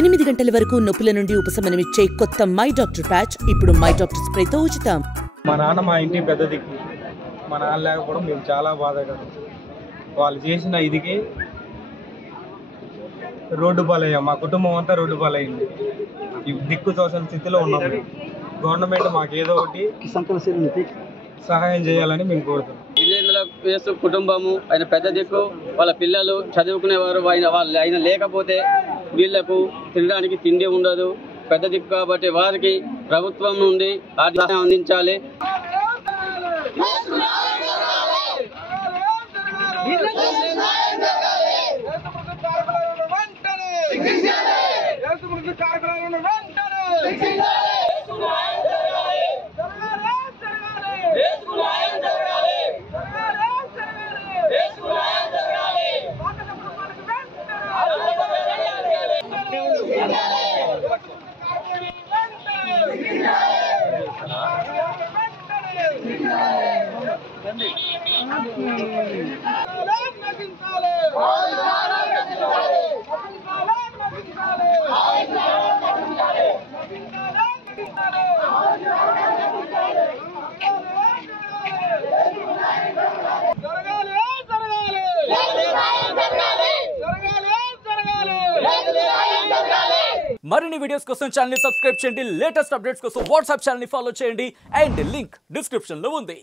8 గంటల వరకు నొప్పుల నుండి ఉపశమనమిచ్చే కొత్త మై డాక్టర్ ప్యాచ్ ఇప్పుడు మై డాక్టర్ స్ప్రేతో ఉచితం. మా నాన్న మా ఇంటి పెద్ద దిక్కు. మా నాన్న లేకపోవడం మేము చాలా బాధకరం. వాళ్ళు చేసిన ఇదికి రోడ్డు పాలయ్యాం. మా కుటుంబం అంతా రోడ్డు పాలయ్యింది. దిక్కు తోసిన స్థితిలో ఉన్నాం. గవర్నమెంట్ మాకు ఏదో ఒకటి సహాయం చేయాలని మేము కోరుతున్నాం. వేసు కుటుంబము ఆయన పెద్ద దిక్కు, వాళ్ళ పిల్లలు చదువుకునేవారు ఆయన లేకపోతే వీళ్లకు తినడానికి తిండి ఉండదు. పెద్ద దిక్కు కాబట్టి వారికి ప్రభుత్వం నుండి ఆర్థిక సహాయం అందించాలి. మరిన్ని వీడియోస్ కోసం ఛానల్ ని సబ్స్క్రైబ్ చేయండి. లేటెస్ట్ అప్డేట్స్ కోసం వాట్సాప్ ఛానల్ ని ఫాలో చేయండి. అండ్ లింక్ డిస్క్రిప్షన్ లో ఉంది.